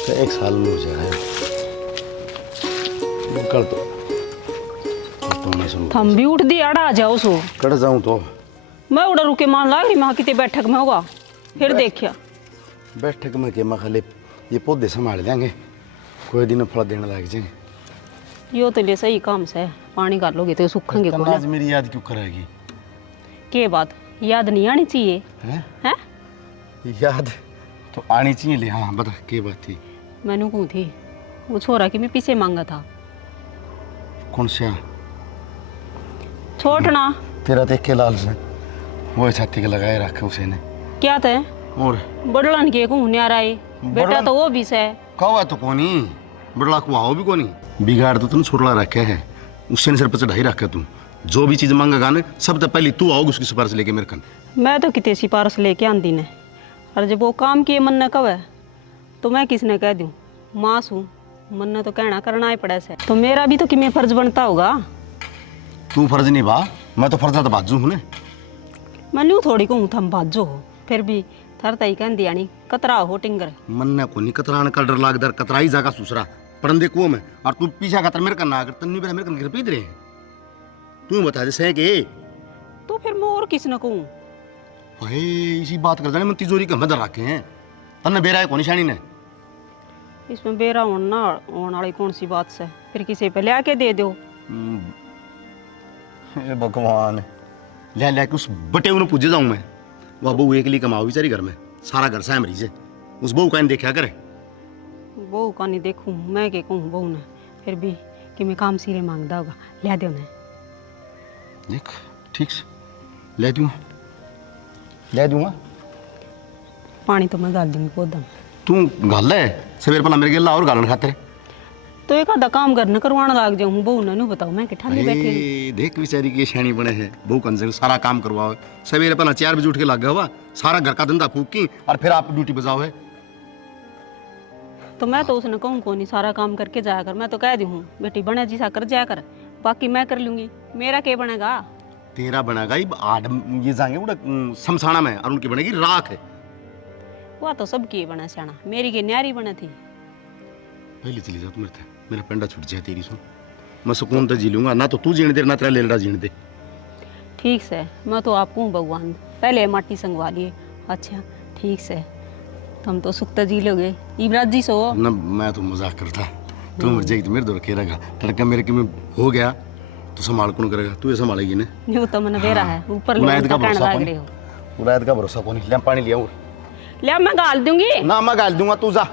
तो 1 साल में हो जाएगा कर दो तो मैं सुन थम भी उठ दी अड़ा आ जाओ सो कट जाऊं तो मैं उड़ा रुके मान लाग रही मैं कितने बैठक में होगा फिर देखिया बैठक में के मैं खाली ये पौधे संभाल लेंगे कोई दिन फल देने लग जाएंगे। यो तो ले सही काम से पानी कर लोगे तो सूखेंगे को आज मेरी याद क्यों कराएगी? के बात याद नहीं आनी चाहिए हैं? याद तो आनी चाहिए ले। हाँ बता के बात थी? मैंने कहूँ थी वो छोरा की मैं पीछे मांगा था। कौन सा? छोटना तेरा देख के लाल से वो छाती के लगाए रखे उसे ने क्या थे और बड़लन के कहूँ न्यारा है बेटा तो वो भी से कहा तो कोनी बड़ला को आओ भी कोनी बिगाड़ तो तुम छोड़ला रखे है उससे सिर पर चढ़ाई रखे तुम जो भी चीज मांगेगा ना सबसे पहले तू आओगे उसकी सिफारिश लेके मेरे कन। मैं तो कितने सिफारिश लेके आंदी ने और जब वो काम किए मन न कवे तो मैं किसने कह दूँ माँ सू मन ने तो कहना करना ही पड़े से तो मेरा भी तो कि मैं फर्ज बनता होगा। तू फर्ज नहीं बा मैं तो फर्जा तो बाजू हूँ मैं न्यू थोड़ी कहूँ थम बाजो हो फिर भी थर तई कह दिया नहीं कतरा हो टिंगर मन ने को नहीं कतरान का डर लाग दर कतराई जागा सूसरा परंदे कुओं में और तू पीछा कतर मेरे करना अगर तन्नी मेरे कर पीत रहे तू बता जैसे के तो फिर मैं और किस न कहूँ अरे इसी बात कर जाने मैं तिजोरी का मदर रखे हैं तन्ने बेरा है कौन निशानी ने इसमें बेरा होना होने वाली कौन सी बात से फिर किसी पे ले आके दे दो। हे भगवान ले ले के उस बटे उन्हें पूजे जाऊं मैं वह बहू एक लिए कमाओ बेचारी घर में सारा घर सा मरीज है उस बहू का देखा करे बहू का नहीं देखूं मैं के कहूँ बहू ने फिर भी कि मैं काम सिरे मांगदा होगा ले दो ने देख ठीक से ले दूंगा पानी तो मैं गाल दूंगी पौधा में तू गाल है सवेर पहला मेरे गेला और गालन खाते तो एक आधा काम करना करवाना लाग जाऊँ बहू ने बताओ मैं किठा ले बैठे देख बेचारी की शैनी बने है बहू कन से सारा काम करवाओ सवेरे पहला 4 बजे उठ के लग गया हुआ सारा घर का धंधा फूकी और फिर आप ड्यूटी बजाओ है तो मैं तो उसने कहूँ को नहीं सारा काम करके जाया कर मैं तो कह दी हूँ बेटी बने जी सा कर जाया कर बाकी मैं कर लूंगी मेरा क्या बनेगा तेरा बनेगा ये जाएंगे उड़ा शमशाना में और उनकी बनेगी राख है वह तो सबकी बना सियाना मेरी की न्यारी बने थी पहले चली जा तू मेरे मेरा पेंडा छूट जाए तेरी सुन मैं सुकून तो जी लूंगा ना तो तू जीने दे ना तेरा लेलड़ा जीने दे ठीक से मैं तो आपको भगवान पहले माटी संगवा लिए अच्छा ठीक से तुम तो सुखता जी लोगे इबराज जी सो ना मैं तो मजाक करता तू मर जाएगी तो मेरे दौर खेलेगा तड़का मेरे के में हो गया तो संभाल कौन करेगा तू ये संभालेगी ना न्यू तो मन बेरा है ऊपर ले का कहने लग रहे हो उरायत का भरोसा कौन ले पानी लिया ले मैं गाल दूंगी ना मैं गाल दूंगा तू जा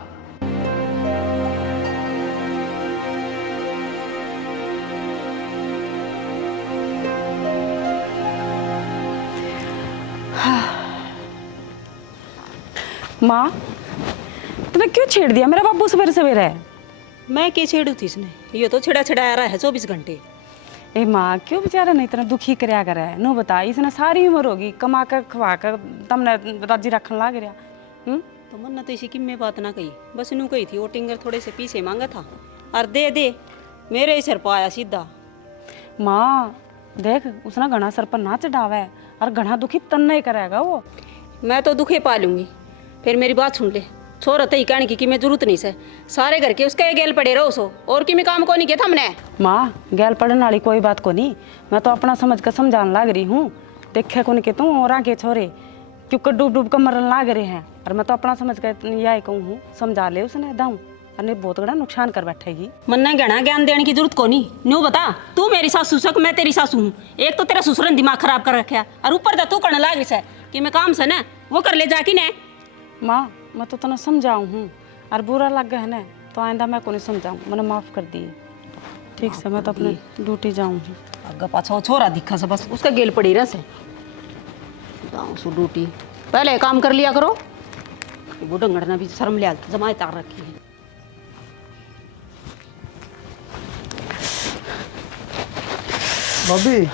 माँ तूने क्यों छेड़ दिया मेरा बाबू सवेरे सवेरे है मैं क्या छेड़ू थी इसने ये तो छेड़ा छेड़ा आ रहा है 24 घंटे। ए माँ क्यों बेचारा नहीं इतना दुखी करया कर है नो बता इसने सारी उम्र होगी कमा कर खवा कर तुमने राजी रखने लग रहा तो मन तो इसी की मैं बात ना कही बस नू कही थी वो टिंगर थोड़े से पीछे मांगा था और दे मेरे ही सिर पाया सीधा। माँ देख उसने घना सर पर ना चढ़ावा है और घना दुखी तन नहीं करेगा वो। मैं तो दुखे पा लूंगी फिर मेरी बात सुन ले छोरा तई कहने की मैं जरूरत नहीं से सारे घर के उसका गेल पड़े रहो सो और कि मैं काम को नहीं किया था हमने। माँ गेल पड़ने वाली कोई बात को नहीं मैं तो अपना समझ कर समझाने लग रही हूँ देखे को नहीं के तू और आगे छोरे क्योंकि डूब डूब कर मरने लग रहे हैं और मैं तो अपना समझ कर यही कहूँ हूँ समझा ले उसने दाऊँ और बहुत बड़ा नुकसान कर बैठेगी। मन ने गहना ज्ञान देने की जरूरत को नहीं न्यू बता तू मेरी सासू सक मैं तेरी सासू हूँ एक तो तेरा ससुर ने दिमाग खराब कर रखा और ऊपर तू करने लग रही है कि मैं काम से ना वो कर ले जाके ना। माँ मैं तो तना समझाऊँ हूँ और बुरा लग गया है ना तो आइंदा मैं को नहीं समझाऊँ मैंने माफ़ कर दिए ठीक से मैं तो अपनी ड्यूटी जाऊँ अगर पाछा छोरा दिखा से बस उसका गेल पड़ी रहे जाऊँ सो ड्यूटी पहले काम कर लिया करो वो डंगड़ना भी शर्म लिया जमाए तार रखी है। भाभी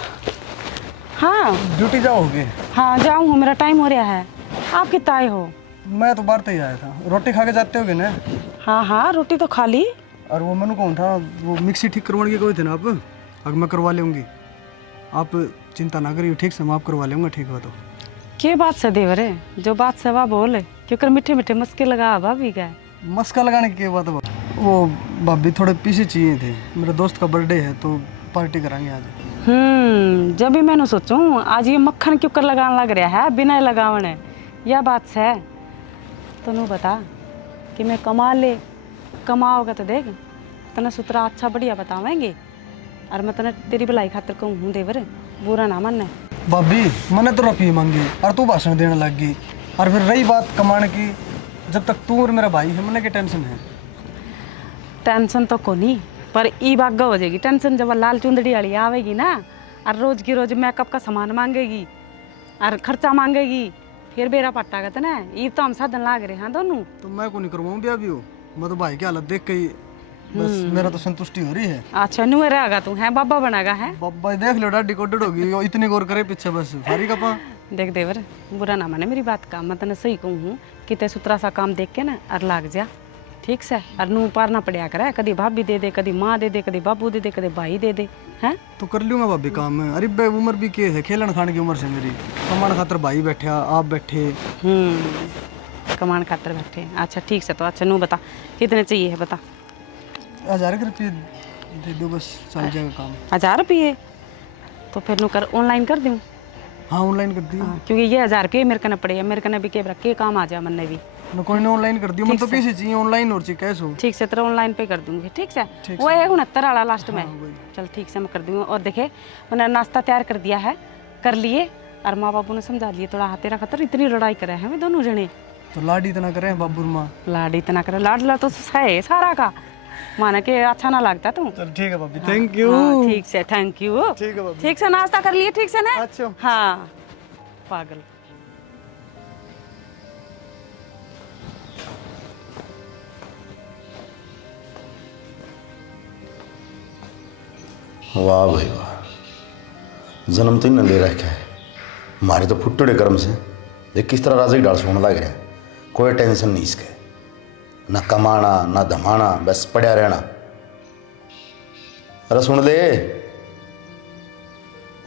हाँ ड्यूटी जाओगे? हाँ जाऊँ हूँ मेरा टाइम हो रहा है आप कितना आए हो? मैं तो बाहर से ही आया था रोटी खा के जाते होगे ना? हाँ हाँ रोटी तो खा ली। और वो मैंने कौन था वो मिक्सी ठीक करवाने के कोई थे ना आप अगर मैं करवा लूँगी आप चिंता ना करिए ठीक से मैं आप करवा लूँगा ठीक हो तो। क्या बात से देवरे जो बात से वाह बोले क्योंकि मीठे मीठे मस्के लगा भाभी गए मस्का लगाने की क्या बात है? वो भाभी थोड़े पीछे चाहिए थे, मेरे दोस्त का बर्थडे है तो पार्टी कराएंगे आज। जब भी मैंने सोचूं आज ये मक्खन क्यों कर लगाने लग रहा है बिना लगावने, यह बात है। तो नू बता कि मैं कमाओगा तो देख तने सुतरा अच्छा बढ़िया बतावेंगे, और मैं तने तेरी भलाई खातिर कहूँ हूँ देवर, बुरा ना मानना। भाभी मैंने तो रुपये मांगे और तू भाषण देने लग गई। और फिर रही बात कमाने की, जब तक तू और मेरा भाई है मैंने क्या टेंशन है? टेंशन तो को नहीं, पर ई बागा हो जाएगी टेंशन जब लाल चुंदड़ी वाली आवेगी ना, और रोज की रोज मेकअप का सामान मांगेगी और खर्चा मांगेगी, फिर बेरा पट्टा कहते ना ये तो हम साधन लाग रहे हैं दोनों। तो मैं को नहीं करवाऊँ ब्याह भी हो, मैं तो भाई की हालत देख के ही बस मेरा तो संतुष्टि हो रही है। अच्छा नुए रहेगा तू है बाबा बनागा है? बाबा देख लो डाडी कोटेड होगी, वो इतनी गौर करे पीछे बस भारी कपा। देख देवर बुरा ना माने मेरी बात का, मैं तने सही कहूँ हूँ कि ते सुतरा सा काम देख के ना और लाग जा, ठीक से। और नू पारना पड़िया करे, कभी भाभी दे दे, कभी माँ दे दे, कभी बाबू दे दे, कभी भाई दे दे, हैं? तो कर लूंगा भाभी काम में। अरे बे उम्र भी के है, खेलन खाने की उम्र से मेरी। कमान खातर भाई बैठे, आप बैठे। कमान खातर बैठे। अच्छा ठीक से, तो अच्छा नू बता कितने चाहिए है बता। 1000 रुपये दे दो बस, चल जाएगा काम। 1000 रुपये? तो फिर नू कर ऑनलाइन कर दूँ? हाँ ऑनलाइन कर दियो। क्योंकि ये 1000 रुपये मेरे कने पड़े है, मेरे कने भी के काम आ जाए मन भी। न कोई ने ऑनलाइन कर दियो, मतलब तो पैसे चाहिए ऑनलाइन और चाहिए कैश हो। ठीक से तेरा ऑनलाइन पे कर दूंगी, ठीक से। वो है 69 वाला लास्ट में। चल ठीक से मैं कर दूंगी। और देखे मैंने नाश्ता तैयार कर दिया है, कर लिए, और माँ बाबू ने समझा लिए थोड़ा हाथ तेरा खतर, इतनी लड़ाई करे हैं वे दोनों जने। तो लाड इतना करे बाबू माँ, लाड इतना करे, लाडला तो है सारा का, माना के अच्छा ना लगता तू। चल ठीक है भाभी, थैंक यू। ठीक से, थैंक यू। ठीक है भाभी, ठीक से नाश्ता कर लिए ठीक से ना? अच्छा। हाँ पागल। वाह भाई वाह, जन्म तो इन्हें ले रखा है, हमारे तो फुटड़े कर्म से देख किस तरह राजा की डाल सोने लग रहा है। कोई टेंशन नहीं इसके, ना कमाना ना धमाना, बस पड़ा रहना। अरे सुन ले,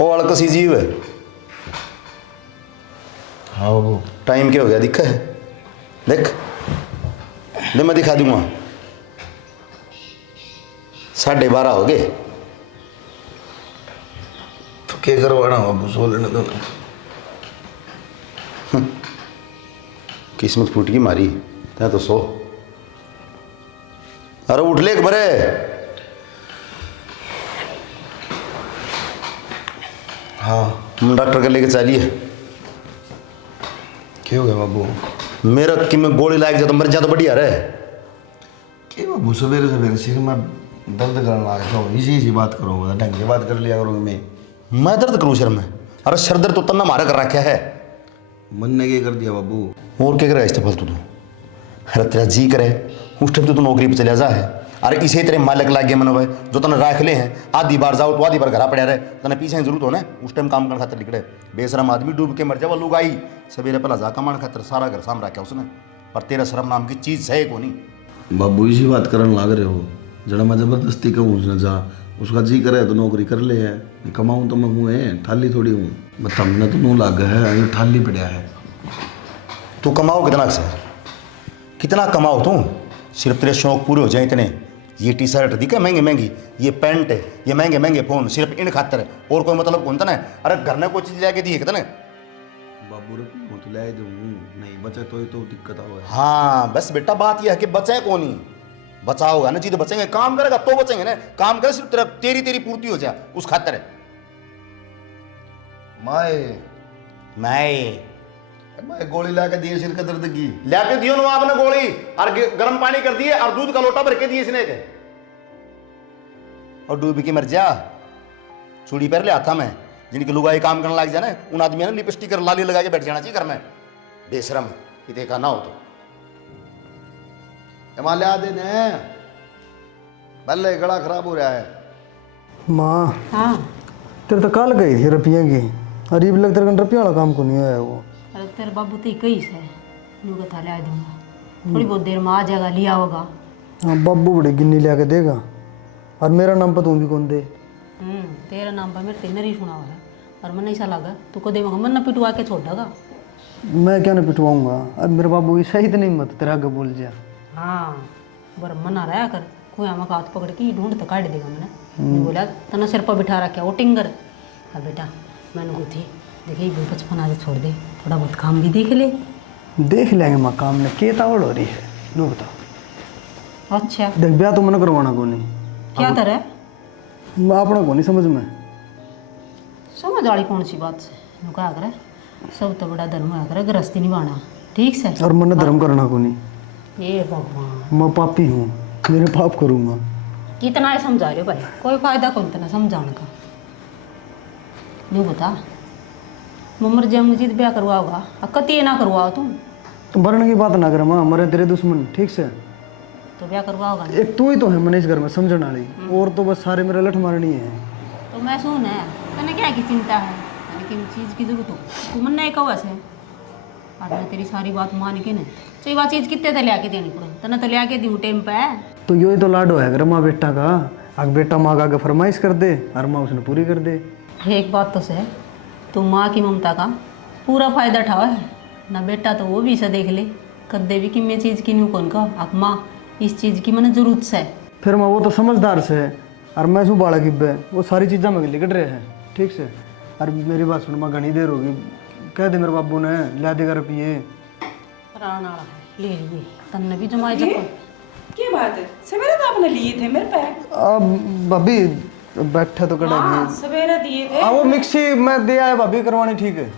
वो अलकसी जीव है। हाँ वो टाइम क्या हो गया दिखा है, देख ले मैं दिखा दूंगा, 12:30 हो गए। तो क्या करवाना हो, सो लेने दो। किस्मत फूट की मारी तै तो सो। अरे उठ ले एक बरे। हाँ हम डॉक्टर के लेके चलिए। क्या हो गया बाबू? मेरा कि मैं गोली लाग जा तो मर जा तो बढ़िया रहे। क्या बाबू सवेरे सवेरे सिर में दर्द करने लगा था, इसी बात करो, ढंग से बात कर लिया करो। मैं दर्द करूँ सिर में? अरे सर दर्द तो तन्ना मारा कर रखा है। मन ने क्या कर दिया बाबू? और क्या करे इस फालतू? अरे तेरा जी करे उस टाइम तो तू नौकरी पे चले जा है। अरे इसे तेरे मालिक लाग गया मन भाई, जो तने राख ले हैं, आधी बार जाओ तो आधी बार घर पड़ा रहे, तने पीछे जरूरत हो ना उस टाइम काम करने खातर निकले। बेशरम आदमी डूब के मर जाए, वो लोग आई सवेरे पहला जा कमान खातर सारा घर साम रखा उसने, पर तेरा शर्म नाम की चीज़ है को नहीं। बाबू इसी बात करने लाग रहे हो, जरा मैं जबरदस्ती कहूँ उसने जा, उसका जी करे तो नौकरी कर ले है, कमाऊँ तो मैं हूँ है, थाली थोड़ी हूँ। बता मैंने तो नू लाग है, ये थाली पड़ा है। तू कमाओ कितना से? कितना कमाओ तू? सिर्फ तेरे शौक पूरे हो जाए इतने। ये टी शर्ट दिखा महंगी महंगी, ये पैंट है, ये महंगे महंगे फोन, सिर्फ इन खातर है, और कोई मतलब कौन था ना? अरे घर ने कोई चीज ला के दी है कितने? बाबू तो ला दूँ, नहीं बचे तो दिक्कत आओ। हाँ बस बेटा बात यह है कि बचे कौन ही बचा होगा ना, जी तो बचेंगे, काम करेगा तो बचेंगे ना। काम करे सिर्फ तेरी पूर्ति हो जाए उस खातर है। मैं गोली ला के दिए सिर के दर्द की, ला के दियो ना आपने गोली, और गर्म पानी कर दिए और दूध का लोटा भर के दिए इसने के, और डूब के मर जा। चूड़ी पहन ले आता मैं, जिनकी लुगाई काम करने लग जाए ना, उन आदमी ने लिपस्टिक और लाली लगा के बैठ जाना चाहिए घर में। बेशरम कि देखा ना हो तो हिमालय देने भले गला खराब हो रहा है। माँ हाँ तेरे तो कल गई थी रुपये की, अरीब लग तेरे रुपया वाला काम को नहीं आया वो। अरे तेरे बाबू तो कई से यूँ कथा ले दूंगा, थोड़ी बहुत देर में आ जाएगा, लिया होगा। हाँ बाबू बड़े गिन्नी लिया के देगा, और मेरा नाम पर तू भी कौन दे? तेरा नाम पर मेरे तेरे ही सुना हुआ है, और मन ऐसा लगा तू को देगा, मन न पिटवा के छोड़ देगा। मैं क्या ना पिटवाऊंगा, अब मेरे बाबू की सही तो नहीं मत तेरा आगे बोल जा। हाँ बर मना रहा कर कुआ में हाथ पकड़ के ढूंढ तो काट देगा मैंने बोला तना सिर पर बिठा रखा वो टिंगर। अब बेटा मैंने को थी देखिए वो बचपन आज छोड़ दे थोड़ा बहुत काम भी देख ले। देख लेंगे माँ काम में के तावड़ हो रही है लो बताओ। अच्छा देख ब्याह तो मैंने करवाना को नहीं क्या तरह मैं अपना को नहीं समझ में समझ वाली कौन सी बात से क्या करे सब तो बड़ा धर्म है करे गृहस्थी निभाना ठीक से। और मैंने धर्म करना को नहीं ये भगवान मैं पापी हूँ मेरे पाप करूँगा। कितना है समझा रहे हो भाई कोई फायदा कौन इतना समझाने का। यूँ बता ममर जमजीत ब्याह करवाओगा कति ना करवाओ तुम तो मरने की बात ना कर माँ मरे तेरे दुश्मन ठीक से। तो ब्याह करवाओगा ना। एक तू ही तो है मैंने इस घर में समझने वाली और तो बस सारे मेरे लठ मारनी है। तो मैं सुन है तने क्या की चिंता है तने किन चीज़ की जरूरत हो तू मन नहीं कहो ऐसे और मैं तेरी सारी बात मान के ना सही बात चीज़ कितने तो लिया के देनी पड़ो तने तो लिया के दूँ टाइम पे। तो यो ही तो लाडो है अगर माँ बेटा का अगर बेटा माँ का आगे फरमाइश कर दे और माँ उसने पूरी कर दे। एक बात तो से तू माँ की ममता का पूरा फायदा उठाओ है ना बेटा तो वो भी इसे देख ले कदे भी कि मैं चीज़ की नहीं कौन का अब माँ इस चीज़ की मैंने जरूरत से। फिर माँ वो तो समझदार से है और मैं शू बाड़ा गिब्बे वो सारी चीज़ें में लिकट रहे हैं ठीक से। और मेरी बात सुन माँ घनी देर होगी कह दे मेरे बाबू ने ला देगा रुपये राणा ले लिए तन्ने भी जमाए जब क्या बात है सवेरे तो आपने लिए थे मेरे पे। अब भाभी बैठे तो कड़ा हाँ सवेरे दिए थे। वो मिक्सी मैं दे आया भाभी करवानी ठीक है।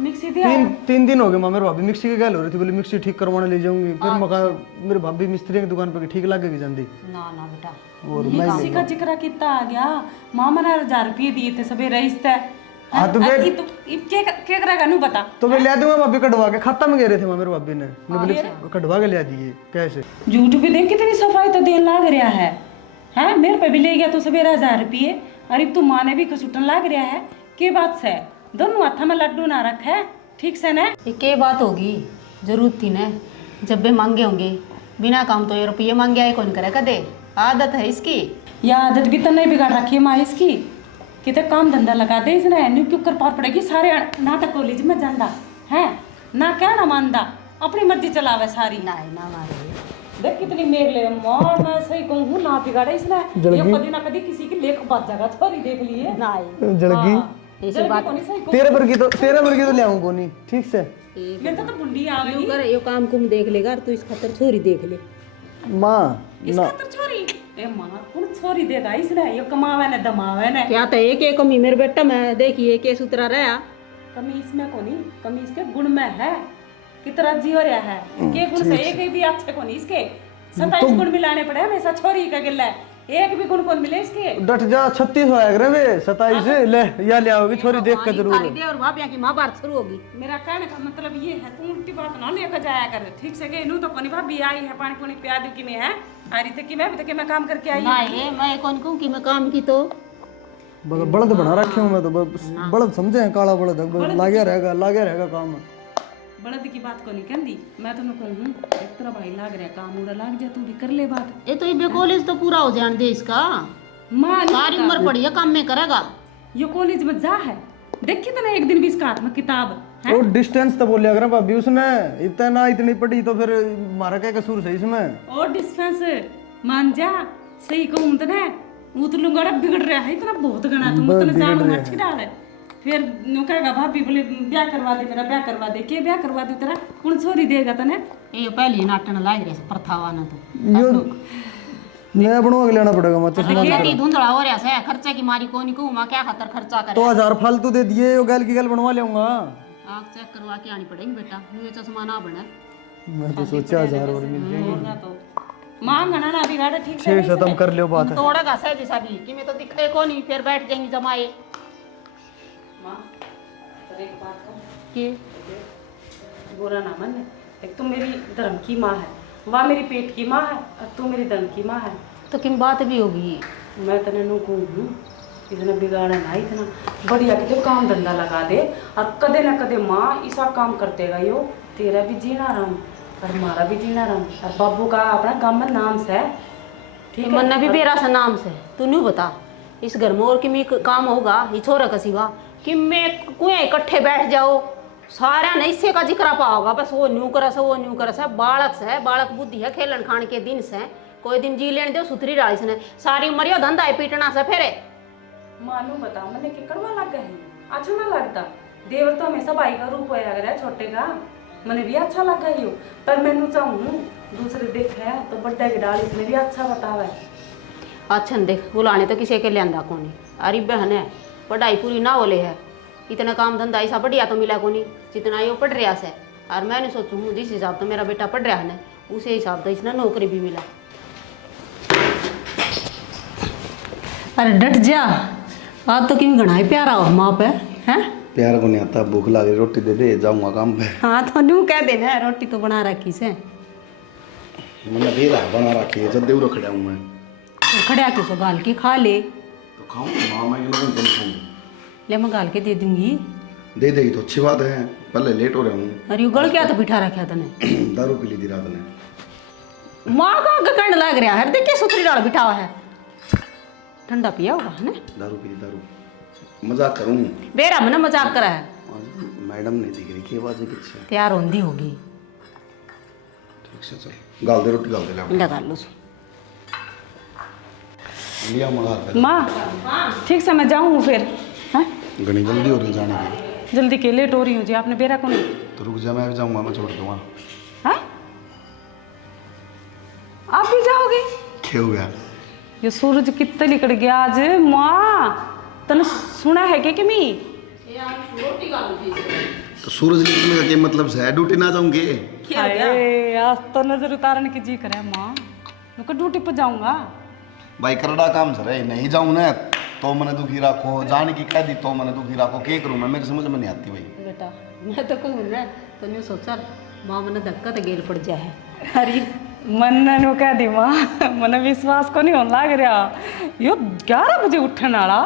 मिक्सी दे तीन दिन हो गए माँ मेरे भाभी मिक्सी की गल हो रही थी बोली मिक्सी ठीक करवाने ले जाऊंगी फिर मैं कहा मेरे भाभी मिस्त्री की दुकान पे ठीक लगेगी जल्दी। ना ना बेटा और मिक्सी का जिक्र कितना आ गया माँ मैंने 1000 रुपये दिए थे सवेरे रिश्ते। हाँ तो मैं क्या करेगा नू बता। तो मैं ले दूंगा भाभी कटवा के खाता में गए रहे थे माँ मेरे भाभी ने बोले कटवा के ले दिए कैसे। झूठ भी देख कितनी सफाई तो देन लाग रहा है हैं मेरे पे भी ले गया तो सवेरे 1000 रुपये अरे तू माँ ने भी कसुटन लाग रहा है के बात से दोनों हाथा में लड्डू ना रखा है ठीक से ना। ये क्या बात होगी जरूरत थी ना जब भी मांगे होंगे बिना काम तो ये रुपये मांगे आए कौन करेगा दे आदत है इसकी। या आदत भी तो नहीं बिगाड़ रखी है माँ इसकी कितने काम धंधा लगा दे इसने न्यू क्यों कर पार पड़ेगी सारे ना तो कॉलेज में जाता है ना क्या ना मानदा अपनी मर्जी चलावे सारी ना ना मारे देख कितनी मेघ ले माँ मैं सही कहूँ ना बिगाड़े इसने ये कभी ना कभी किसी की लेख बात जगह छोरी देख लिए ना जड़गी ऐसी बात तेरे पर की तो ले आऊँ कोनी ठीक से। मैं तो बुढ़ी आ गई कर ये काम कुम देख लेगा तू इस खतर छोरी देख ले माँ इसका तो छोरी ए माँ कौन छोरी देगा इसने ये कमावे ने दमावे ने क्या तो एक एक कमी मेरे बेटा मैं देखिए के सूत्रा रहा कमी इसमें कोनी कमी इसके गुण में है कितना जी हो रहा है के गुण से एक भी अच्छे कोनी इसके 27 गुण मिलाने पड़े हमेशा छोरी का गिल्ला एक भी गुण कौन मिले इसके डट जा 36 होया करे वे 27 ले या ले आओगी छोरी देख के जरूर। दे और भाभी की महाभारत शुरू होगी। मेरा कहने का मतलब ये है तू उल्टी बात ना लेकर जाया कर ठीक से गए नू तो कोनी भाभी आई है पानी पुनी पिया दूं कि मैं है आ रही थी कि मैं भी तो कि मैं काम करके आई ना ये मैं कौन कहूँ कि मैं काम की तो बड़द बना रखे हूँ मैं तो बड़द समझे हैं काला बड़द लागया रहेगा काम। बड़द की बात को नहीं कहती मैं तो कहूँ एक तरह भाई लाग रहा काम उड़ा लाग जा तू भी कर ले बात ये तो ये कॉलेज तो पूरा हो जाने दे इसका माँ सारी उम्र पड़ी है काम में करेगा ये कॉलेज में जा है देखी तो ना एक दिन भी इसका हाथ में किताब है वो डिस्टेंस तो बोलिया कर भाभी उसने इतना इतनी पढ़ी तो फिर मारा क्या कसूर सही इसमें और डिस्टेंस मान जा सही कहूँ तो ना वो तो लुंगड़ा बिगड़ रहा है इतना बहुत गना तुम इतना जान मच डाल है फिर नु कहेगा भाभी बोले ब्याह करवा दे मेरा ब्याह करवा दे के ब्याह करवा दे तेरा कौन छोरी देगा तने ये पहली नाटन लाग रहे प्रथावा ना तो यो नया बनवा के लेना पड़ेगा मत खेती धुंधला हो रहा है खर्चे की मारी कौन कहूँ मैं क्या खातर खर्चा करे तो 1000 फालतू दे दिए वो गैल की गैल बनवा लेऊंगा। आँख चेक करवा के आनी पड़ेगी बेटा ये चश्मा ना बने मैं तो सोचा 1000 और मिल जाएगी तो मां गना ना बिगाड़े ठीक से ठीक है तुम कर लियो बात तोड़ेगा सहज सा भी कि मैं तो दिखते को नहीं फिर बैठ जाएंगी जमाए मां तो एक बात कहूं कि बुरा ना मन एक तो मेरी धर्म की माँ है वह मेरी पेट की माँ है और तू मेरी धर्म की माँ है तो किन बात भी होगी मैं तने नु कहूँ इतना बिगाड़ा ना इतना बढ़िया कि काम धंधा लगा दे और कदे ना कदे माँ ऐसा काम करते गई हो तेरा भी जीना राम और हमारा भी जीना राम और बाबू का अपना गाँव में नाम से ठीक है मन भी बेरा सा नाम से तू नहीं बता इस घर में और कि मैं काम होगा ये छोरा का सिवा कि मैं कुएं इकट्ठे बैठ जाओ सारा ने इससे का जिक्र पाओगा बस वो न्यू करस वो न्यू करस है बालक से बालक बुद्धि है खेलन खान के दिन से कोई दिन जी लेने दो सुथरी डाली से सारी उम्र यो धंधा है पीटना से फेरे मालूम बताओ मैंने कि कड़वा लग गया है अच्छा ना लगता देवर तो हमेशा भाई का रूप होया अगर छोटे का मैंने भी अच्छा लगा ही पर मैनू चाहूँ दूसरे देखे तो बड्डे की डाली इसने भी अच्छा बतावा है अच्छा न देख बुलाने तो किसी के लियांदा कोनी अरे बहन है पढ़ाई पूरी ना होले है इतना काम धंधा ऐसा बढ़िया तो मिला कोनी जितना यो पढ़ रहा से और मैंने सोचूँ जिस हिसाब तो मेरा बेटा पढ़ रहा है उसी हिसाब तो इसने नौकरी भी मिला। अरे डट जा आज तो क्यों घना ही प्यारा हो माँ पे हैं प्यार को नहीं आता भूख लगी रोटी दे दे जाऊंगा काम पे। हाँ तो न्यू कह देना रोटी तो बना रखी से मैंने भेला बना रखी है जब देवरो खड़ा हूँ मैं तो खड़ा के सो गाल की खा ले तो खाऊँ माँ मैं लोगों को खाऊँ ले मैं गाल के दे दूंगी दे देगी तो अच्छी बात है पहले लेट हो रहा हूँ। अरे उगल क्या तो बिठा रखा तने दारू पी ली थी रात ने। माँ का गकंड लग रहा है देखिए सुथरी डाल बिठा हुआ है ठंडा पिया होगा है ना दारू पी दारू मजाक करूँ बेरा मैंने मजाक करा है मैडम नहीं दिख रही की आवाज़ पीछे तैयार होंदी होगी ठीक से चल गाल दे रोटी गाल दे ले लगा लो लिया मंगा माँ ठीक से मैं जाऊँ फिर हैं घनी जल्दी हो रही जाने की जल्दी के लेट हो रही हूँ जी आपने बेरा को नहीं तो रुक जा मैं भी जाऊँगा मैं छोड़ दूँगा। हैं आप भी जाओगे क्या हो गया ये सूरज कितने निकल गया आज माँ तने सुना है कि मी तो सूरज निकलने का क्या मतलब है ड्यूटी ना जाऊंगे। अरे आज तो नजर उतारने की जी करे माँ मैं को ड्यूटी पर जाऊंगा भाई करड़ा काम सर है नहीं जाऊँ ना तो मैंने दुखी रखो जाने की कह दी तो मैंने दुखी रखो क्या करूँ मैं मेरे समझ में नहीं आती भाई। बेटा मैं तो कहूँ ना तो न्यू सोचा माँ मैंने धक्का तो गेल पड़ जाए अरे मन नो कह दी माँ मन विश्वास को नहीं होने लग रहा यो 11 बजे उठने वाला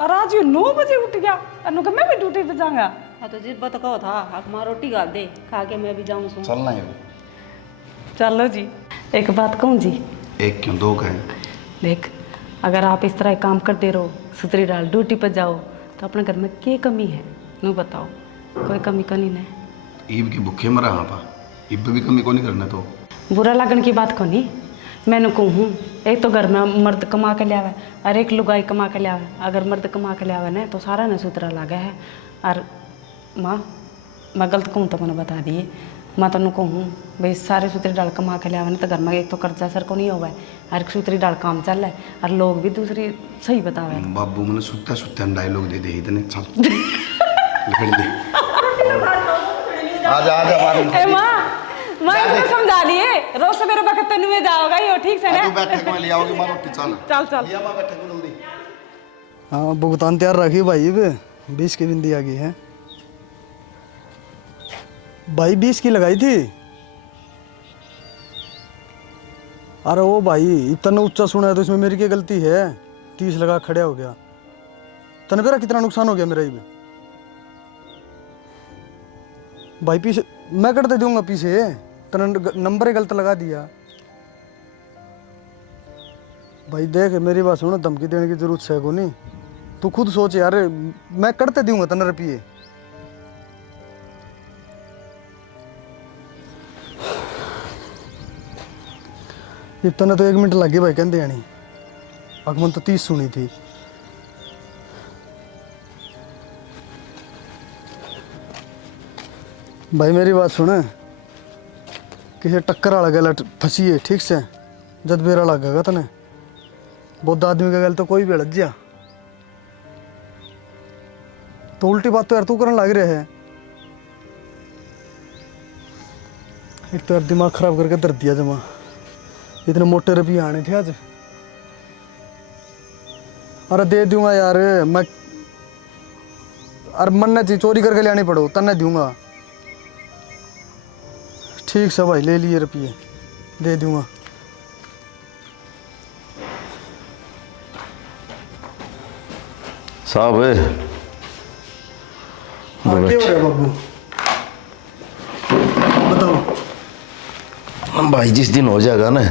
और आज यो 9 बजे उठ गया अनु मैं भी ड्यूटी पे जाऊंगा। हाँ तो जिस बात कहो था आप माँ रोटी गाल दे खा के मैं भी जाऊँ सो चलना है चलो जी एक बात कहूँ जी एक क्यों दो कहें। देख अगर आप इस तरह काम करते रहो सुतरी डाल ड्यूटी पर जाओ तो अपने घर में क्या कमी है नू बताओ कोई कमी कनी नहीं ईब की भूखे मरा हाँ पा ईब भी कमी को नहीं करना तो बुरा लगन की बात को नहीं मैंने कहूँ एक तो घर में मर्द कमा के लिया और एक लुगाई कमा के लिया अगर मर्द कमा के लिया ना तो सारा न सुतरा लगा है और माँ मैं गलत कहूँ तो मैंने बता दिए मैं तेन कहूँ भाई सारे सूत्री डाल कमा के लिया ना तो घर में एक तो कर्जा सर को नहीं हुआ है हर एक सूत्री डाल काम चल रहा है और लोग भी दूसरी सही बतावे बाबू मैंने सुत्ता सुत्ता डायलॉग दे दे इतने चल दे आजा आजा ए माँ मैं इसको समझा लिए रोज सवेरे वक्त तेन में जाओगा यो ठीक से ना तू बैठक में ले आओगी मारो चल चल चल लिया मां बैठक में जल्दी। हाँ भुगतान तैयार रखी भाई बे 20 की बिंदी आ गई है भाई 20 की लगाई थी। अरे ओ भाई इतना ऊंचा सुना है तो इसमें मेरी क्या गलती है 30 लगा खड़ा हो गया तने मेरा कितना नुकसान हो गया मेरा ही भाई पीछे मैं कर दे दूंगा पीछे तने नंबर ही गलत लगा दिया भाई देख मेरी बात सुनो धमकी देने की जरूरत है को नहीं तू खुद सोच यार मैं करते दूंगा तने रुपये इतना तो 1 मिनट लगे भाई कहते आनी अगमन तो 30 सुनी थी भाई मेरी बात सुन किसी टक्कर वाला गल फंसी है ठीक से जद बेरा लगेगा तने बहुत आदमी का गल तो कोई भी अलग जा तो उल्टी बात तो यार तू करने लग रहा है एक तो यार दिमाग खराब करके धर दिया जमा इतने मोटे रुपये आने थे आज अरे दे दूंगा यार मैं अरे मन ने चोरी करके लानी पड़ो तन्ने दूंगा ठीक से भाई ले लिए रुपये दे दूंगा साहब हाँ क्या हो रहा है बाबू बताओ भाई जिस दिन हो जाएगा ना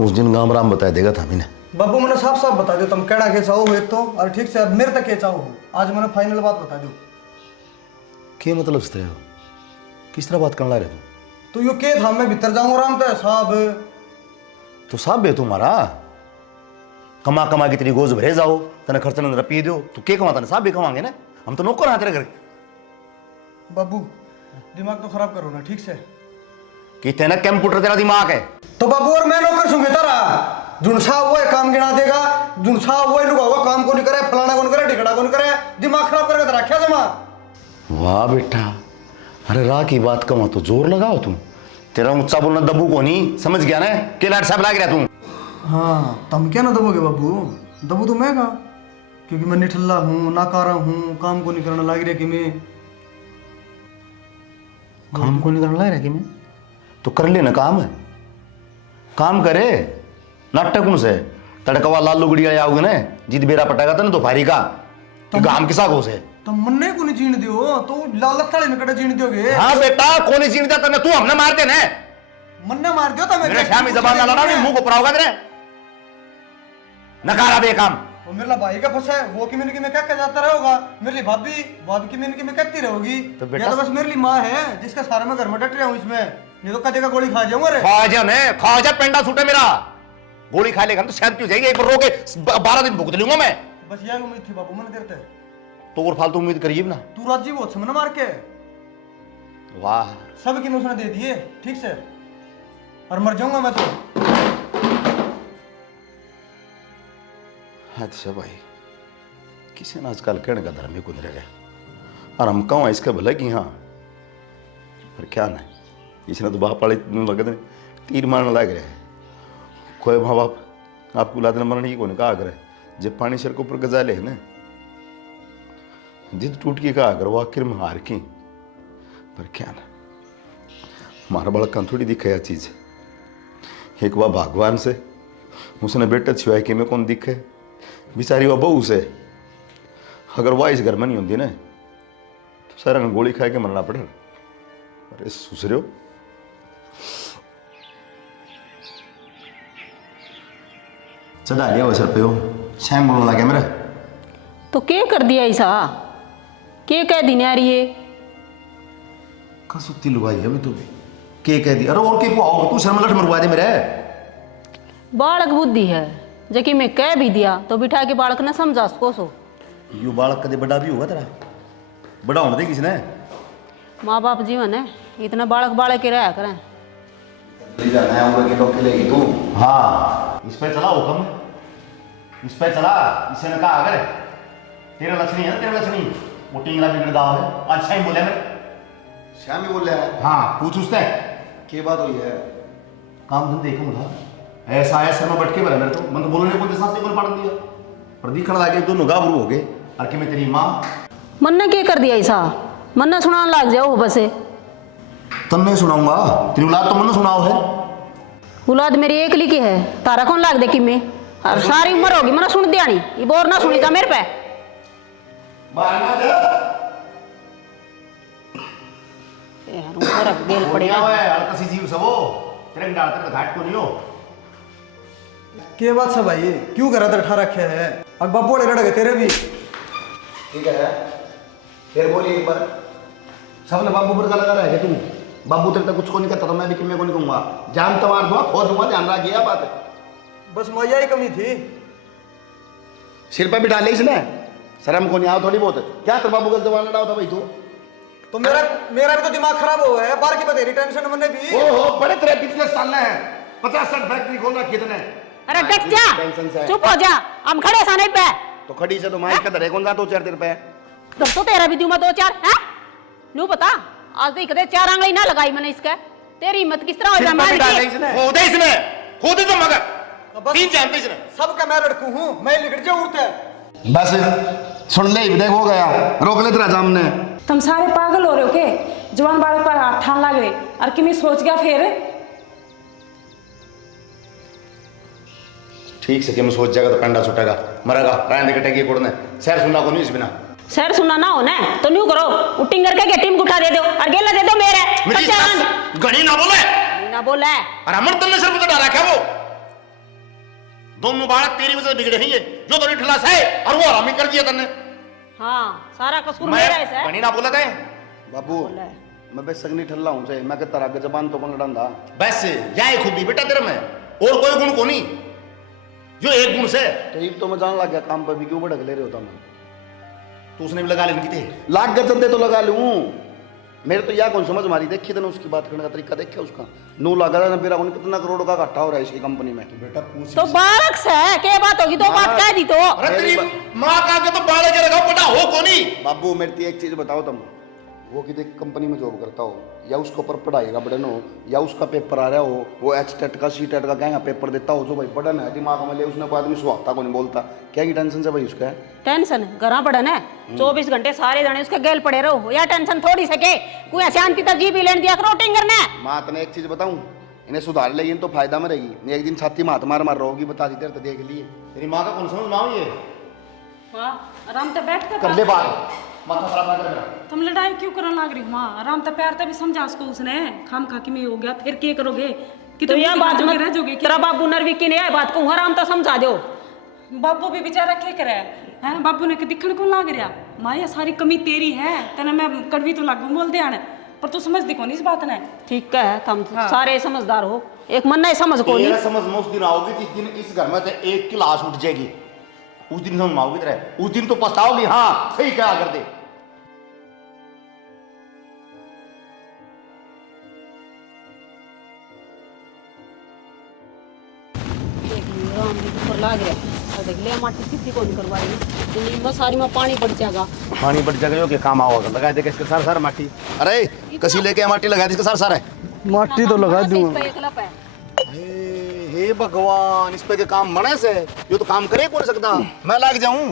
उस दिन गाम राम बता देगा था मैंने बाबू मैंने साफ साफ बता दो तुम कहना के चाहो हो एक तो और ठीक से अब मेरे तक के चाहो हो आज मैंने फाइनल बात बता दो क्या मतलब से हो किस तरह बात करना रहे तू? तो यो के था मैं भीतर जाऊँ आराम तो साहब। तो साहब बे तुम्हारा कमा कमा की तेरी गोज भरे जाओ तने खर्च न पी दो तू के कमाता ना साहब भी कमाएंगे ना हम तो नौकर हैं तेरे घर बाबू दिमाग तो खराब करो ना ठीक से। कि तेना कंप्यूटर तेरा दिमाग है तो बाबू और मैं नौकर सुन तारा जुन साहब वो काम गिना देगा जुन साहब वो लुगा हुआ काम को नहीं करे फलाना कौन करे टिकड़ा कौन करे दिमाग खराब करके तो रखा जमा। वाह बेटा अरे राह की बात कमा तो जोर लगाओ तुम तेरा ऊंचा बोलना दबू को नहीं समझ गया ना के लाट साहब लाग रहा तू। हाँ तुम क्या ना दबोगे बाबू दबू तो मैं का क्योंकि मैं निठल्ला हूँ नाकारा हूँ काम को नहीं करना लग रहा कि मैं काम को नहीं करना लग रहा कि मैं तो कर लेना काम करे नाटक से तड़कवा लाल लुगड़िया आओगे ना जिद बेरा पटागा था ना तो भारी का गाम किसा को से तो मन्ने को नहीं जीण दियो तो लाल लत्ताड़े में कटे जीण दियोगे। हाँ बेटा कौन नहीं जीण देता तू हमने मार दे ना मन्ने मार दियो तो मेरे शामी जबान ना लड़ा मुंह को पराओगा तेरे नकारा बे काम वो मेरा भाई का फंसा है वो कि मैंने कि मैं क्या कह जाता रहोगा मेरी भाभी भाभी की मैंने कि मैं कहती रहोगी तो बेटा या तो बस मेरी ली माँ है जिसका सारा मैं घर में डट रहा हूँ इसमें नहीं तो कदे का गोली खा जाऊंगा रे खा जा पेंडा सूटे मेरा गोली खा लेगा तो शांति हो जाएगी एक बार रोके 12 दिन भुगत लूंगा मैं बस यही उम्मीद थी बाबू मैंने देर तक तो और फालतू उम्मीद करिए ना तू राजी वो समझ मार के वाह सब की मैं उसने दे दिए ठीक से और मर जाऊंगा मैं तो। अच्छा भाई किसी ने आजकल कहने का धर्म ही कुछ रह गया और हम कहूँ इसके भले कि हाँ पर क्या ना इसने तो बाप वाले लगते तीर मारने लग रहे हैं कोई माँ बाप आपको लाद मरने की कौन कहा करे जब पानी सर के ऊपर गजा ले ना जिद टूट की कहा अगर वो आखिर में हार की पर क्या ना हमारा बड़ा थोड़ी दिखे यह चीज एक बार भगवान से उसने बेटा छुआ कि मैं कौन दिखे बेचारी वह बहू से अगर वह इस घर में नहीं होती ना तो सारा ने गोली खा के मरना पड़े। अरे सुसरे हो चढ़ा लिया सर पे हो शैम बोलने लगे मेरा तो क्या कर दिया ऐसा के कह दी नारी है का सुत्ती लुगाई है तू के कह दी अरे और के को आओ तू शर्म लट मरवा दे मेरे बालक बुद्धि है जबकि मैं कह भी दिया तो बिठा के बालक ने समझा उसको सो यू बालक कदे बड़ा भी होगा तेरा बड़ा होने दे किसने माँ बाप जीवन है इतना बालक बालक के रहा करें तू हाँ इस पे चला हुक्म इस पे चला इसे ने कहा अगर तेरा लक्षणी है तेरा लक्षणी वो टिंगला बिगड़ दाव है आज शाम बोले मैं श्याम ही बोल रहा है हाँ पूछ उसने क्या बात हुई है। काम धंधे देखो था ऐसा ऐसा में बैठ के बोला मेरे तो मन तो बोलने को साथ नहीं बोल पड़ दिया पर दिखण लागे दोनों गाभरू हो गए और कि मैं तेरी माँ मन ने क्या कर दिया ऐसा मन ने सुनाने लग जाओ बस तब नहीं सुनाऊंगा तेरी औलाद तो मन सुनाओ है औलाद मेरी एक लिखी है तारा कौन लाग दे कि मैं और सारी उम्र होगी मना सुन दिया नहीं ये बोर ना सुनी था मेरे पे यार ऊपर बेल पड़ेगा किसी जीव सबो तेरे डाल तेरे घाट को नहीं हो के बात सब भाई क्यों करा था ठा रखे है अब बाबू लड़ गए तेरे भी ठीक है फिर बोलिए एक बार। सबने बाबू पर लगा रहा है तू बाबू तेरे तक कुछ को नहीं करता तो मैं भी किम्मे को नहीं कहूंगा जान तो मार दूंगा खो दूंगा ध्यान रखिए बात बस मैया ही कमी थी सिर पे बिठा ले इसने शर्म को नहीं आओ थोड़ी बहुत क्या तेरे बाबू का जवान लड़ा था भाई तू तो मेरा मेरा भी तो दिमाग खराब हुआ है बार की बतेरी टेंशन मैंने भी ओहो बड़े तेरे पिछले साल हैं 50-60 फैक्ट्री खोल रखी है अरे डट जा टेंशन से चुप हो जा हम खड़े साने पे तो खड़ी से तो माइक का धरे कौन सा 2-4 दिन पे तब तो तेरा भी दूं मैं 2-4 हैं नू पता आज तो कदे 4 आंगली ना लगाई मैंने इसका तेरी हिम्मत किस तरह हो जा मार के खुद इसने खुद तो मगर तीन जानते इसने सबका मैं लड़कू हूँ मैं लिखट जाऊँ उड़ते बस सुन ले देख हो गया रोक ले तेरा सामने तुम सारे पागल हो रहे हो के जवान बालक पर हाथ ठान लग रहे और कि मैं सोच गया फिर ठीक से कि मैं सोच जाएगा तो कंडा छुटेगा मरेगा रायन कटेगी कोड़ने शहर सुनना को नहीं इस बिना सर सुनना ना हो ना तो न्यू करो उटिंग करके के टीम को उठा दे दो और गेला दे दो मेरे गणी ना बोले ना बोला है और अमर तुमने सिर पे डाला क्या वो दोनों बालक तेरी वजह से बिगड़े हैं ये जो तो ठलास है और वो हरामी कर दिया तन्ने हाँ सारा कसूर मेरा है सर गणी ना बोला थे बाबू मैं बस सगनी ठल्ला हूँ चाहे मैं कहता रहा जबान तो कौन लड़ांदा। बस यही खूबी बेटा तेरे में, और कोई गुण को नहीं, जो एक गुण से तो ये तो मैं जान लग गया काम पर भी क्यों भड़क ले रहे होता मैं। तो उसने भी लगा लेने की थे। लाख गज चलते तो लगा लूँ, मेरे तो यह कौन समझ मारी। देखिए ना उसकी बात करने का तरीका देखिए उसका, नू लगा था मेरा कौन कितना करोड़ का घाटा हो रहा है इसकी कंपनी में। बेटा पूछ तो बारक्स है क्या बात होगी, दो बात कह दी तो। अरे तेरी माँ का आगे तो बाड़े के रखा बेटा हो को नहीं। बाबू मेरी तो एक चीज बताओ तुम, वो किसी कंपनी में जॉब करता हो या उसके ऊपर पढ़ाई का बर्डन हो या उसका पेपर आ रहा हो, वो एच टेट का सी टेट का क्या पेपर देता हो, जो भाई बर्डन है दिमाग में ले उसने कोई आदमी सुहागता को नहीं बोलता, क्या की टेंशन से भाई उसका है। टेंशन घर पड़न है 24 घंटे सारे जने उसके गेल पड़े रहो, या टेंशन थोड़ी सके कोई शांति तक जी भी लेन दिया करो टिंगर ने। माँ तने एक चीज बताऊं, इन्हें सुधार लेगी तो फायदा में रहेगी, एक दिन छाती मात मार मार रहोगी, बता दी तेरे तो देख लिए। तेरी माँ का कौन समझ माँ ये माँ आराम से बैठ कर ले बात, माथा खराब ना कर मेरा। तुम लड़ाई क्यों करने लग रही हो माँ? आराम से प्यार तभी समझा उसको उसने, खाम खा के में हो गया फिर क्या करोगे कि तो तुम यह बात मत रह जाओगे तेरा बाबू नरवी की नहीं बात को आराम तो समझा दो। बाबू भी बेचारा क्या करे हैं, बाबू ने दिखने को लाग रहा माँ ये सारी कमी तेरी है, तेने मैं कड़वी तो लागू बोल दिया पर तू समझ दी कौन इस बात ने। ठीक है तुम सारे समझदार हो, एक मन नहीं समझ को नहीं। समझ में उस दिन आओगी जिस दिन इस घर में से एक की लाश उठ जाएगी, उस दिन समझ में आओगी तेरे, उस दिन तो पछताओगी। हाँ सही क्या कर दे। राम जी ऊपर लाग रहा और देख ले माटी किसी को नहीं करवाई, इन में सारी में पानी पड़ जाएगा। पानी पड़ जाएगा के काम आओगे, लगा दे इसके सार सार माटी। अरे कसी लेके माटी लगा दे इसके सार सार है। माटी तो लगा दूंगा। हे भगवान, इस पे के काम मने से ये तो काम करे कौन सकता, मैं लाग जाऊं।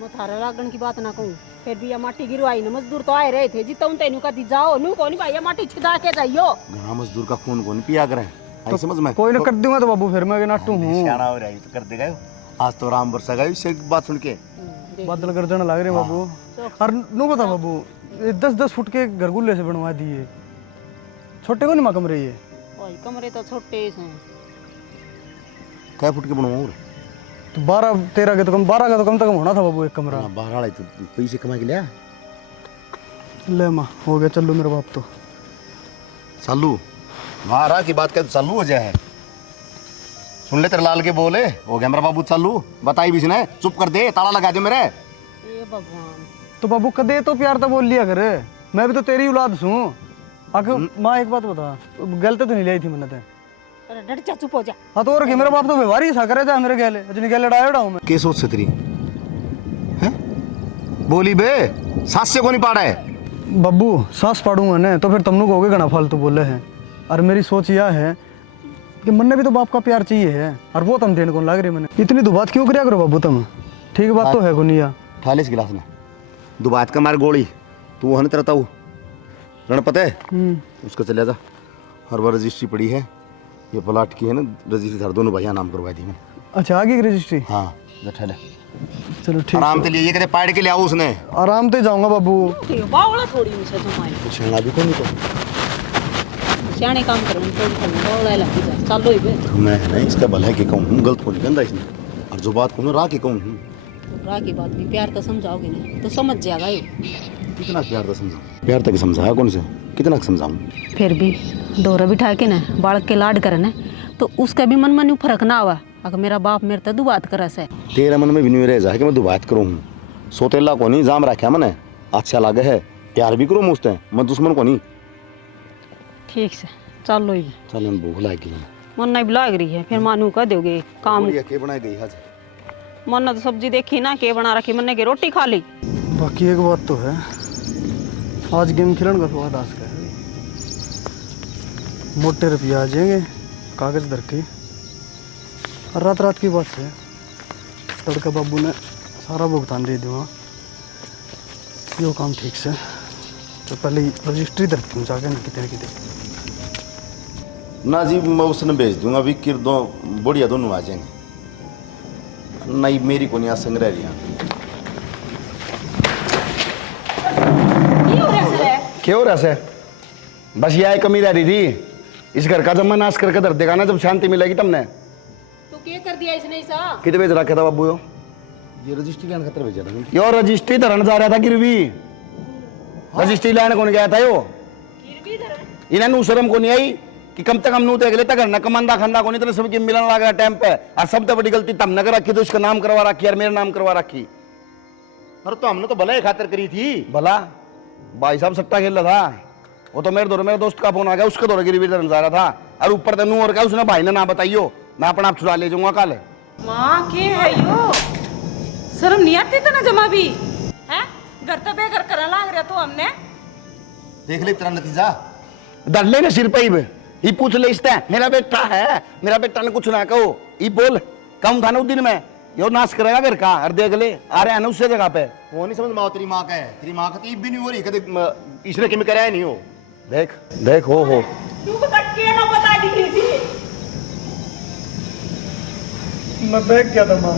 मैं थारा लागण की बात ना कहूं, फिर भी ये माटी गिरवाई ना, मजदूर तो आए रहे थे जितना उन तेनु का दी जाओ नु कोनी भाई ये माटी छिदा के जाइयो। गांव मजदूर का खून कौन पिया करे, आई समझ में। कोई ना कर दूंगा तो बाबू, फिर मैं नाटू हूँ। सियाना हो रहा है तो कर देगा यो। आज तो राम बरसा गया इससे बात सुन के, बादल गरजन लग रहे बाबू। और नो बता बाबू, ये 10-10 फुट के घरगुल्ले से बनवा दिए, छोटे को नहीं माँ कमरे ये। ओए कमरे तो छोटे हैं। क्या फुट के बनवाऊं रे? तो 12-13 के तो कम, 12 का तो कम तक होना था बाबू एक कमरा। बाहर वाला तो पैसे कमा के लिया। ले माँ हो गया, चलो मेरे बाप तो चालू मारा की बात कर चालू हो जाए। सुन ले तेरे लाल के बोले हो गया मेरा बाबू चालू, बताई भी ने चुप कर दे, ताला लगा दे मेरे। ए भगवान, तो बाबू कदे तो प्यार तो बोल लिया करे, मैं भी तो तेरी औलाद हूँ। आखिर माँ एक बात बता, गलती तो नहीं लाई थी मैंने ते। अरे डट जा, चुप हो जा। हाँ तो और क्या, मेरा बाप तो व्यवहार ही सा करे जा मेरे गले, जिन गले लड़ाया हूँ मैं। के सोच से तेरी हैं? बोली बे सास से को नहीं पाड़ा है। बब्बू सांस पाड़ूंगा ना तो फिर तुम लोग कहोगे घना फालतू बोले हैं। और मेरी सोच यह है कि मन ने भी तो बाप का प्यार चाहिए है, और वो तुम देने को लग रही मैंने। इतनी दो बात क्यों कराया करो बाबू तुम, ठीक बात तो है को नहीं। ठाले इस गिलास में दो बात का मार गोली, तू वहाँ तरता हूँ रण पता है उसका चले जा। हर बार रजिस्ट्री पड़ी है, ये प्लाट की है ना रजिस्ट्री, धर दोनों भैया नाम करवा दी मैं। अच्छा आगे की रजिस्ट्री? हाँ ठहले चलो ठीक। आराम से लिए ये कहते पाड़ के ले आओ उसने। आराम से जाऊंगा बाबू। बावला थोड़ी मुझसे जमाई पूछेगा भी कौन तो सियाने काम करो थोड़ी करना, बावला लगी जा चलो ही बे। मैं नहीं इसका भला है कि कहूँ, गलत को नहीं कहता इसने, और जो बात कहूँ राह के कहूँ। राह की बात भी प्यार तो समझाओगे ना तो समझ जाएगा ये। कितना प्यार तक समझाऊँ, प्यार तक समझाया कौन से, कितना समझाऊँ। फिर भी दोहरा बिठा के ना बालक के लाड करे ना तो उसका भी मन में फर्क ना आवा। अगर मेरा बाप मेरे तो दो बात करे से, तेरा मन में भी नहीं रह जा कि मैं दो बात करूँ। सोतेला को नहीं जाम रखा मैंने, अच्छा लगे है प्यार भी करूँ मुझसे, मैं दुश्मन को नहीं। ठीक से चलो ही चल हम भूख लगी मन नहीं भी लाग रही है, फिर मानू कह दोगे काम। के बनाई गई आज मन ने तो सब्जी देखी ना के बना रखी, मन ने की रोटी खा ली। बाकी एक बात तो है, आज गेम खेलने का स्वाद आज का है। मोटे रुपया आ जाएंगे कागज धर के, और रात रात की बात है तड़का बाबू ने सारा भुगतान दे दिया। यो काम ठीक से तो पहले रजिस्ट्री धर पहुँचा के ना कितने कितने ना जी, मैं उसने भेज दूंगा अभी किर दो बढ़िया दोनों आ जाएंगे। नहीं मेरी को नहीं आज संग रह रही क्या हो रहा है? बस यह कमी रह रही थी, इस घर का जब मैं नाश करके धर देगा ना, जब शांति मिलेगी तुमने। तो क्या कर दिया इसने सा? कितने भेज रखा था बाबू यो? ये रजिस्ट्री लाने खतर भेजा था। यो रजिस्ट्री धरन जा रहा था गिरवी, रजिस्ट्री लाने कौन गया था यो? इन्हें शर्म को नहीं आई कि कम तक हम नू देख लेता घर कमांदा खांदा को नहीं तो सबकी मिलन लगा टाइम पे और सबसे बड़ी गलती तब न कर रखी तो इसका नाम करवा रखी और मेरा नाम करवा रखी। अरे तो हमने तो भला ही खातिर करी थी। भला भाई साहब सट्टा खेल रहा था, वो तो मेरे दोस्त का फोन आ गया, उसके दौरे गिरवी जा रहा था और ऊपर तनु और क्या उसने भाई ने ना बताइयो, मैं अपना आप चुरा ले जाऊंगा कल। माँ के है यो, शर्म नहीं आती तना जमा भी है, घर तो बेघर करने लाग रहा तो हमने। देख ले तेरा नतीजा। डर ले ना सिर पे ही पूछ ले इससे मेरा बेटा है, मेरा बेटा ने कुछ ना कहो, ये बोल कम था ना उस दिन में यो नाश करेगा घर का और देख ले आ रहे हैं ना उससे जगह पे। वो नहीं समझ माओ तेरी माँ का है, तेरी माँ का तो भी नहीं हो रही कभी इसने कि कराया नहीं हो। देख देख हो तू के ना बता दी किसी मैं बैग गया था माँ।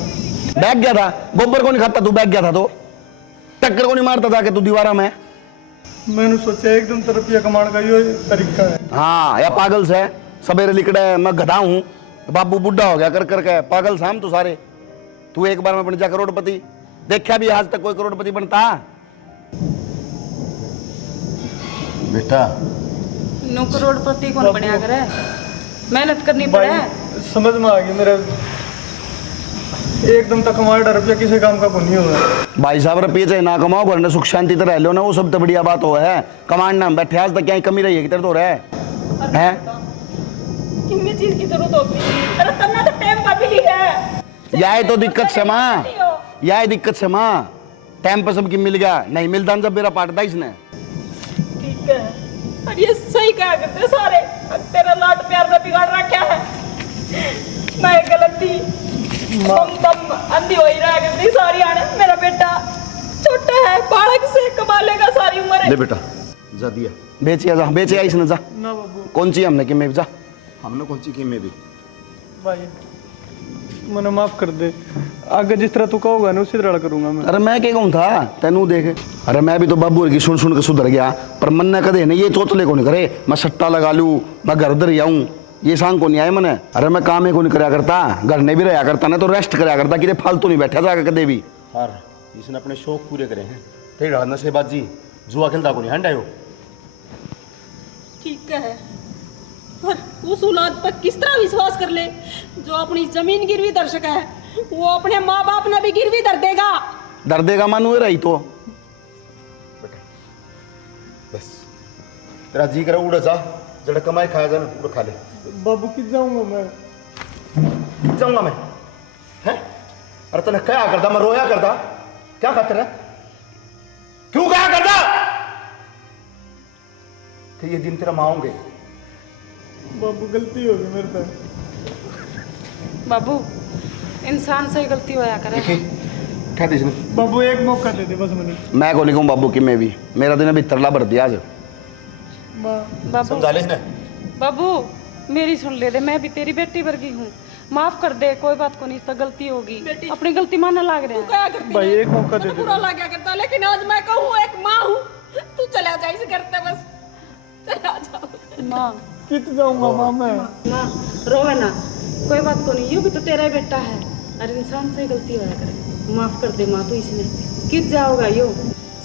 बैग गया था, गोबर को नहीं खाता तू, बैग गया था तो टक्कर को नहीं मारता था कि तू दीवारा में। मैंने सोचा एकदम तो रुपया कमाने का यो तरीका है। हाँ या पागल से सवेरे लिकड़े मैं गधा हूँ, बाबू बुढ़ा हो गया कर करके पागल शाम तो सारे। तू एक बार में बन जा करोड़पति, देखा भी आज तक कोई करोड़पति बनता? बेटा नो करोड़पति कौन बनया करे, मेहनत करनी पड़े। समझ में आ गया मेरा, एकदम तक हमारा रुपया किसी काम का नहीं होगा। भाई साहब रुपये चाहे ना कमाओ वरना सुख शांति तो रह लो ना, वो सब तो बढ़िया बात हो है। कमांड ना बैठे आज तक क्या कमी रही है किधर तो रहे हैं। कितनी चीज की जरूरत होगी, तेरा तन्ना तो टाइम का भी है। यह तो दिक्कत से माँ, यह दिक्कत से माँ, टाइम पर सबकी मिल गया, नहीं मिलता जब मेरा पाटता इसने। ठीक है, और ये सही कहा करते सारे, तेरा लाड प्यार का बिगाड़ रखा है। मैं गलती बम अंधी हो ही रहा करती सारी आने। मेरा बेटा छोटा है, बालक से कमा लेगा सारी उम्र। ले बेटा जा दिया, बेचिया जा, बेचिया इसने जा। ना बाबू कौन सी हमने कि मैं जा, हमने कौन सी की में भी भाई मैंने माफ कर दे, आगे जिस तरह तू कहोगा ना उसी तरह करूंगा मैं। अरे मैं क्या कहूँ था तेनू देख, अरे मैं भी तो बाबू की सुन सुन के सुधर गया, पर मन ने कदे नहीं ये चोचले को नहीं करे मैं सट्टा लगा लूँ, मैं घर उधर आऊँ, ये सांग को नहीं आए मैंने। अरे मैं काम ही को नहीं कराया करता, घर ने भी रहा करता ना तो रेस्ट कराया करता, कि फालतू नहीं बैठा जाकर कदे भी। हार इसने अपने शौक पूरे करे हैं, तेरा नशेबाजी जुआ खेलता को नहीं हंडायो। ठीक है, पर उस औलाद पर किस तरह विश्वास कर ले जो अपनी जमीन गिरवी धर सका है, वो अपने माँ बाप ने भी गिरवी धर देगा। डर देगा मानू रही तो बस तेरा जी करे उड़ जा, जड़ कमाई खाया जा उड़ खा ले। बाबू किस जाऊंगा मैं, जाऊंगा मैं हैं? अरे तने क्या करता, मैं रोया करता, क्या खातिर है, क्यों क्या करता कि ये दिन तेरा माओगे। बाबू गलती हो गई मेरे से। बाबू इंसान से गलती होया करे। क्या दे इसने? बाबू एक मौका दे दे बस मुझे। मैं को नहीं कहूँ बाबू कि मैं भी, मेरा दिन अभी तरला भर दिया आज। बाबू समझा ले इसने। बाबू मेरी सुन ले दे, मैं भी तेरी बेटी वर्गी हूँ, माफ कर दे, कोई बात को नहीं, तो गलती होगी, अपनी गलती मानने लग रहे हैं। क्या करती भाई है? एक मौका दे मुझे दे। बुरा लगा करता, लेकिन आज मैं कहूँ एक माँ हूँ, तू चला जा इस घर से, बस चला जा। माँ कित जाऊंगा माँ मैं। माँ रोवे ना, कोई बात को नहीं, यूँ भी तो तेरा ही बेटा है, अरे इंसान से गलती होया करे, माफ कर दे माँ, तू इसमें कित जाओगा यो।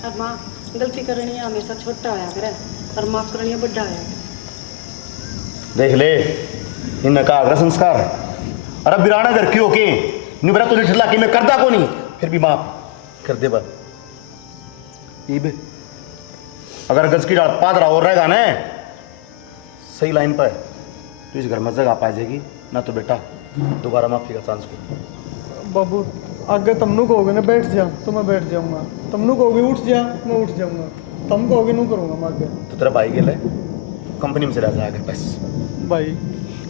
अब माँ गलती करनी है हमेशा छोटा होया करे, और माफ करनी है बड़ा होया करे। देख ले इनने कहा अगर संस्कार, अरे बिराना घर क्यों के निबरा तो लिठला कि मैं करदा को नहीं, फिर भी माफ कर दे बस। ईब अगर गज की डाल पादरा और रहेगा ना सही लाइन पर तो इस घर में जगह पा जाएगी, ना तो बेटा दोबारा माफी का चांस को। बाबू आगे तुमनु कहोगे ना बैठ जा तो मैं बैठ जाऊंगा, तुमनु कहोगे उठ जा मैं उठ जाऊंगा, तुम कहोगे नू करूंगा मैं आगे। तो तेरा भाई गेले कंपनी में से रह जाएगा बस। भाई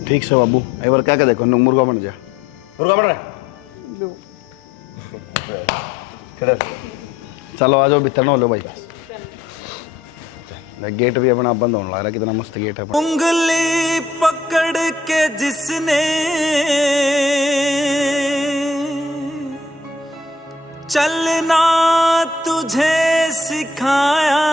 ठीक से बाबू एक बार क्या क्या देखो मुर्गा बन जा, मुर्गा बन रहा लो है। चलो आ जाओ भीतर ना हो लो भाई। गेट भी अपना बंद होने लग रहा है, कितना मस्त गेट है। उंगली पकड़ के जिसने चलना तुझे सिखाया